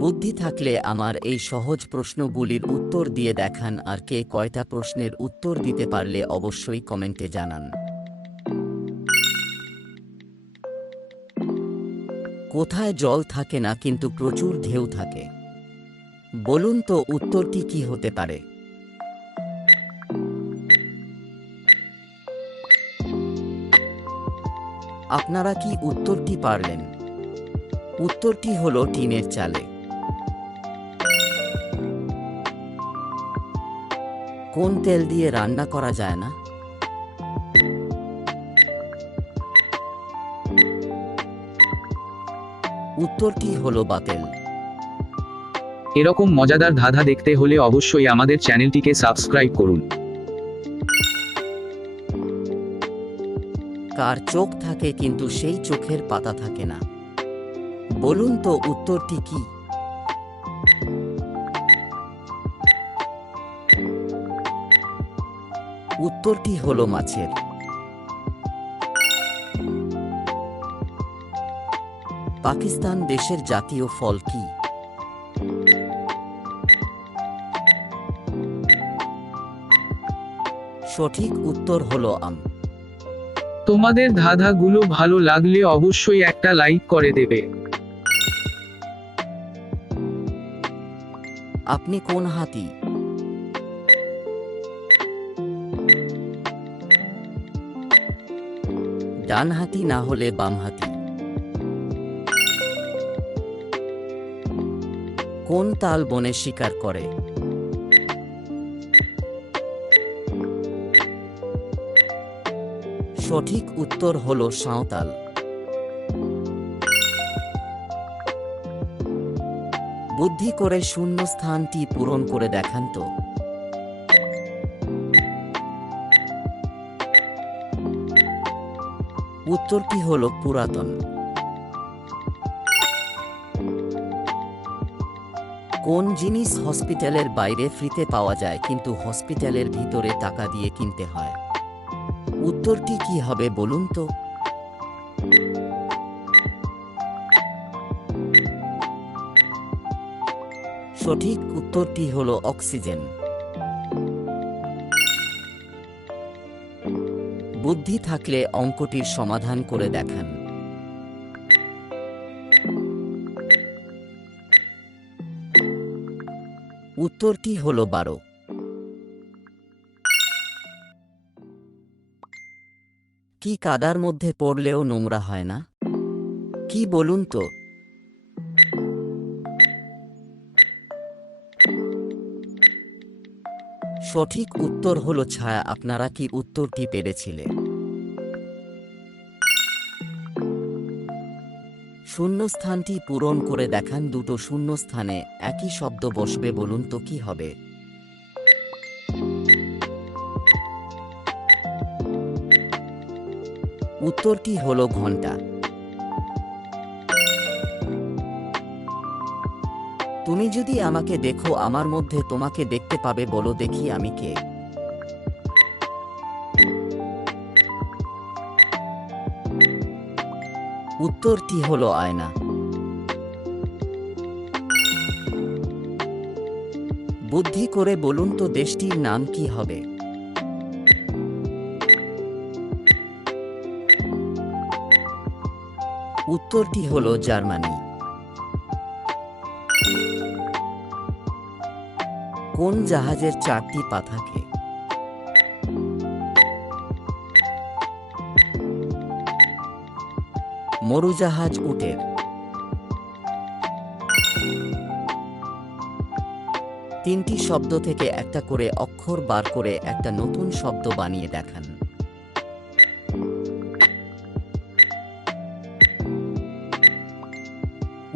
বুদ্ধি থাকলে আমার এই সহজ প্রশ্নগুলির উত্তর দিয়ে দেখান, আর কে কয়টা প্রশ্নের উত্তর দিতে পারলে অবশ্যই কমেন্টে জানান। কোথায় জল থাকে না কিন্তু প্রচুর ঢেউ থাকে? বলুন তো উত্তরটি কি হতে পারে? আপনারা কি উত্তরটি পারলেন? উত্তরটি হলো টিনের চালে। কোন তেল দিয়ে রান্না করা যায় না? উত্তরটি হলো বাতেল। এরকম মজাদার ধাঁধা দেখতে হলে অবশ্যই আমাদের চ্যানেলটিকে সাবস্ক্রাইব করুন। কার চোখ থাকে কিন্তু সেই চোখের পাতা থাকে না? বলুন তো উত্তরটি কি? উত্তরটি হলো মাছের। পাকিস্তান দেশের জাতীয় ফল কি? সঠিক উত্তর হলো আম। তোমাদের ধাঁধাগুলো ভালো লাগলে অবশ্যই একটা লাইক করে দেবে। আপনি কোন হাতি? ডান হাতি না হলে বাম হাতি? কোন তাল বনে শিকার করে? সঠিক উত্তর হলো সাঁওতাল। বুদ্ধি করে শূন্য স্থানটি পূরণ করে দেখান তো। উত্তরটি হলো পুরাতন। কোন জিনিস হসপিটালের বাইরে ফ্রিতে পাওয়া যায় কিন্তু হসপিটালের ভিতরে টাকা দিয়ে কিনতে হয়? উত্তরটি কি হবে বলুন তো? সঠিক উত্তরটি হলো অক্সিজেন। বুদ্ধি থাকলে অঙ্কটির সমাধান করে দেখান। উত্তরটি হলো 12। কি কাদার মধ্যে পড়লেও নোংরা হয় না? কি বলুন তো? সঠিক উত্তর হলো ছায়া। আপনারা কি উত্তরটি পেরেছিলেন? শূন্যস্থানটি পূরণ করে দেখান। দুটো শূন্যস্থানে একই শব্দ বসবে, বলুন তো কি হবে? উত্তরটি হলো ঘন্টা। তুমি যদি আমাকে দেখো আমার মধ্যে তোমাকে দেখতে পাবে, বলো দেখি আমি কে? উত্তরটি হলো আয়না। বুদ্ধি করে বলুন তো দেশটির নাম কি হবে? উত্তরটি হলো জার্মানি। কোন জাহাজের 4টি পা থাকে? মরুজাহাজ উটের। তিনটি শব্দ থেকে একটা করে অক্ষর বার করে একটা নতুন শব্দ বানিয়ে দেখান।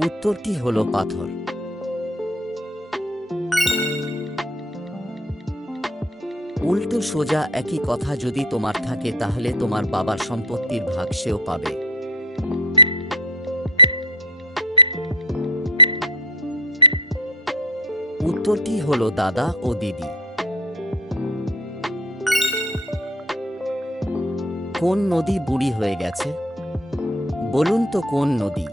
উত্তরটি হলো পাথর। উল্টো সোজা একই কথা যদি তোমার থাকে তাহলে তোমার বাবার সম্পত্তির ভাগ সেও পাবে। উত্তরটি হলো দাদা ও দিদি। কোন নদী বুড়ি হয়ে গেছে? বলুন তো কোন নদী?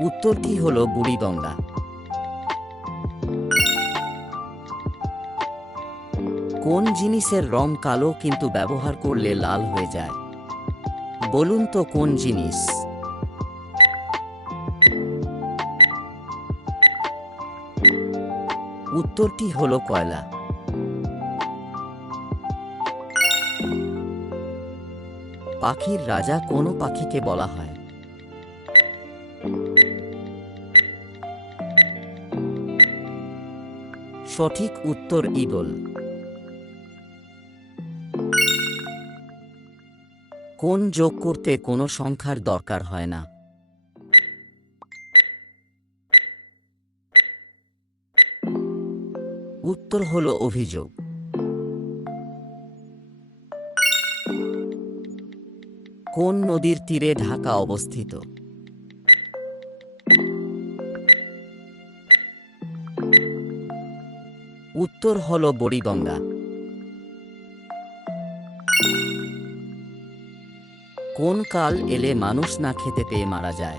উত্তরটি হলো বুড়িগঙ্গা। কোন জিনিসের রং কালো কিন্তু ব্যবহার করলে লাল হয়ে যায়? বলুন তো কোন জিনিস? উত্তরটি হলো কয়লা। পাখির রাজা কোন পাখিকে বলা হয়? সঠিক উত্তর ঈগল। কোন যোগ করতে কোনো সংখ্যার দরকার হয় না? উত্তর হলো অভিযোগ। কোন নদীর তীরে ঢাকা অবস্থিত? উত্তর হলো বুড়িগঙ্গা। কোন কাল এলে মানুষ না খেতে পেয়ে মারা যায়?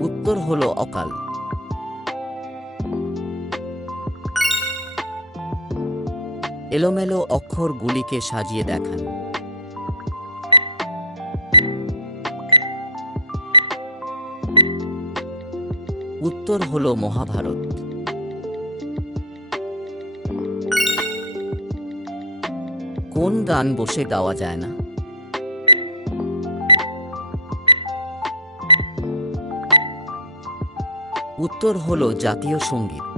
উত্তর হলো অকাল। এলোমেলো অক্ষরগুলিকে সাজিয়ে দেখান। উত্তর হলো মহাভারত। কোন গান বসে গাওয়া যায় না? উত্তর হলো জাতীয় সঙ্গীত।